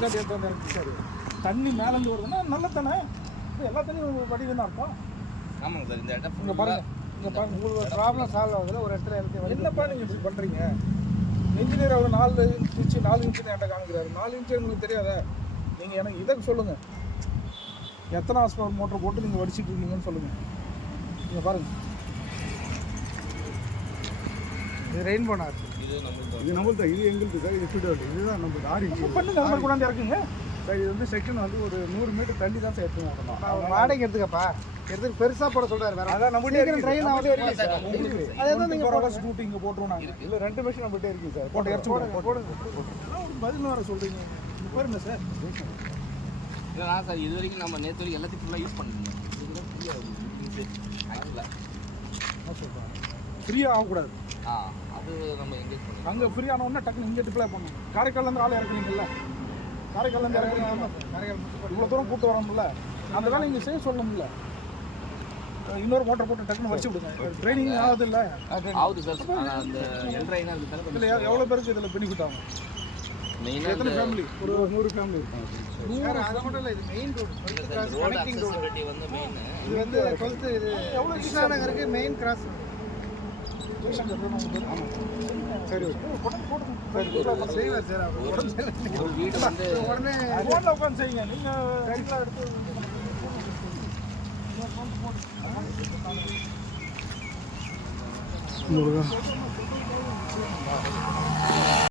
Tank காட்டி எடுத்து வந்து இறக்கி சார் தண்ணி மேலேருந்து வருதுன்னா நல்ல தானே எல்லா தண்ணியும் வடிவுன்னு அர்த்தம் ஆமாங்க சார் இந்த இடம் இங்கே பாருங்க. இங்கே பாருங்க உங்களுக்கு ப்ராப்ளம் சால்வ் ஆகுதுல ஒரு இடத்துல இருக்கு என்னப்பா நீங்கள் இப்படி பண்ணுறீங்க இன்ஜினியர் அவர் நாலு இன்ச்சு நாலு இன்ச்சுன்னு என்கிட்ட காமிக்கிறாரு நாலு இன்ச்சு உங்களுக்கு தெரியாதா நீங்கள் எனக்கு இதை சொல்லுங்கள் எத்தனை ஹார்ஸ் மோட்டர் போட்டு நீங்கள் வடிச்சிட்டு இருக்கீங்கன்னு சொல்லுங்கள் நீங்கள் பாருங்கள் இது ரெயின்போ நார் இது இது நம்மள்ட்ட இது எங்களுக்கு சார்? இது ஃபீல்டு இதுதான் நம்மளுக்கு ஆறு இன்ச்சு பண்ணுங்க மாதிரி கொண்டாந்து இறக்குங்க சார் இது வந்து செக்ஷன் வந்து ஒரு நூறு மீட்டர் தள்ளி தான் சார் எடுத்து வரணும் ஒரு வாடகை எடுத்துக்கப்பா. எடுத்து பெருசா போட சொல்றாரு வேற. அதான் நம்ம ட்ரெயின் ஆகுது. அதான் நீங்கள் போட ஸ்கூட்டி இங்கே போட்டுருவோம் நாங்கள் இல்லை ரெண்டு மிஷின் நம்மகிட்ட இருக்கு சார். போட்டு இறச்சி போடுங்க போடுங்க பதில் வர சொல்கிறீங்க பாருங்க சார். இல்லைனா சார் இது வரைக்கும் நம்ம நேற்று வரைக்கும் எல்லாத்தையும் ஃபுல்லாக யூஸ் பண்ணிருந்தோம். ஃப்ரீயாக ஆகக்கூடாது. அது நம்ம எங்கேஜ் பண்ணி அங்கே ஃப்ரீ ஆனவுடனே டக்குனு இங்கே டிப்ளை பண்ணணும். காரைக்கால்லேருந்து ஆள் இறக்குறீங்கல்ல காரைக்கால்லேருந்து இறக்குறீங்க இவ்வளோ தூரம் கூட்டு வரோம்ல அந்த வேலை இங்கே செய்ய சொல்லணும்ல இன்னொரு மோட்டர் போட்டு டக்குனு வச்சு விடுங்க. ட்ரைனிங் ஆகுது இல்லை? ஆகுது. சார் அந்த இதில் எவ்வளோ பேருக்கு இதில் பெனிஃபிட் ஆகும் எத்தனை ஃபேமிலி ஒரு நூறு ஃபேமிலி இருக்காங்க. சார் அது மட்டும் இல்லை இது main road road connecting road வந்து மெயின் இது வந்து டுவெல்த்து இது எவ்வளோ நகருக்கு மெயின் கிராஸ் சரி ஓகே செய்வார் சார் அவர் உடம்பு சரியில்லை. ஒரு வீடு வந்து உடனே ஃபோனில் உட்காந்து செய்யுங்க நீங்கள் எடுத்து நூறு